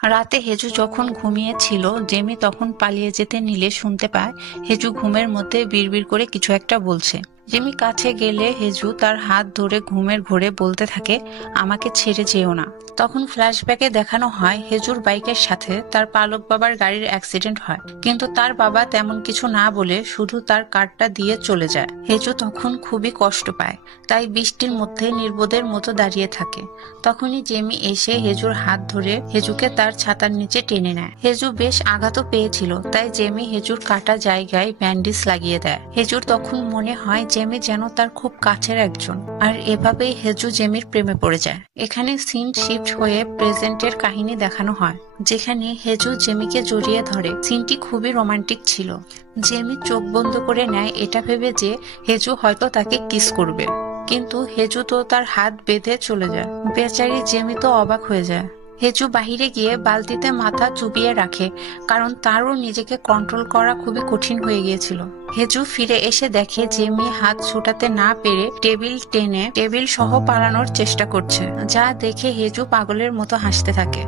রাতে হেজু যখন ঘুমিয়েছিল, জেমি তখন পালিয়ে যেতে নিলে শুনতে পায় হেজু ঘুমের মধ্যে বিড়বিড় করে কিছু একটা বলছে। জেমি কাছে গেলে হেজু তার হাত ধরে ঘুমের ঘোরে বলতে থাকে, আমাকে ছেড়ে যেও না। তখন ফ্ল্যাশব্যাকে দেখানো হয় হেজুর বাইকের সাথে তার পালক বাবার গাড়ির অ্যাক্সিডেন্ট হয়, কিন্তু তার বাবা তেমন কিছু না বলে শুধু তার কার্ডটা দিয়ে চলে যায়। হেজু তখন খুবই কষ্ট পায়, তাই বৃষ্টির মধ্যে নির্বোধের মতো দাঁড়িয়ে থাকে। তখনই জেমি এসে হেজুর হাত ধরে হেজুকে তার ছাতার নিচে টেনে নেয়। হেজু বেশ আঘাত পেয়েছিল, তাই জেমি হেজুর কাটা জায়গায় ব্যান্ডেজ লাগিয়ে দেয়। হেজুর তখন মনে হয় জেমি যেন তার খুব কাছের একজন, আর এভাবেই হেজু জেমির প্রেমে পড়ে যায়। এখানে সিন শিফট হয়ে প্রেজেন্টের কাহিনী দেখানো হয়, যেখানে হেজু জেমিকে জড়িয়ে ধরে। সিনটি খুবই রোমান্টিক ছিল। জেমি চোখ বন্ধ করে নেয় এটা ভেবে যে হেজু হয়তো তাকে কিস করবে, কিন্তু হেজু তো তার হাত বেঁধে চলে যায়। বেচারি জেমি তো অবাক হয়ে যায়। হেজু বাহিরে গিয়ে বালতিতে মাথা চুবিয়ে রাখে, কারণ তারও নিজেকে কন্ট্রোল করা খুবই কঠিন হয়ে গিয়েছিল। হেজু ফিরে এসে দেখে জেমি হাত ছুটাতে না পেরে টেবিল টেনে টেবিল সহ পালানোর চেষ্টা করছে, যা দেখে হেজু পাগলের মতো হাসতে থাকে।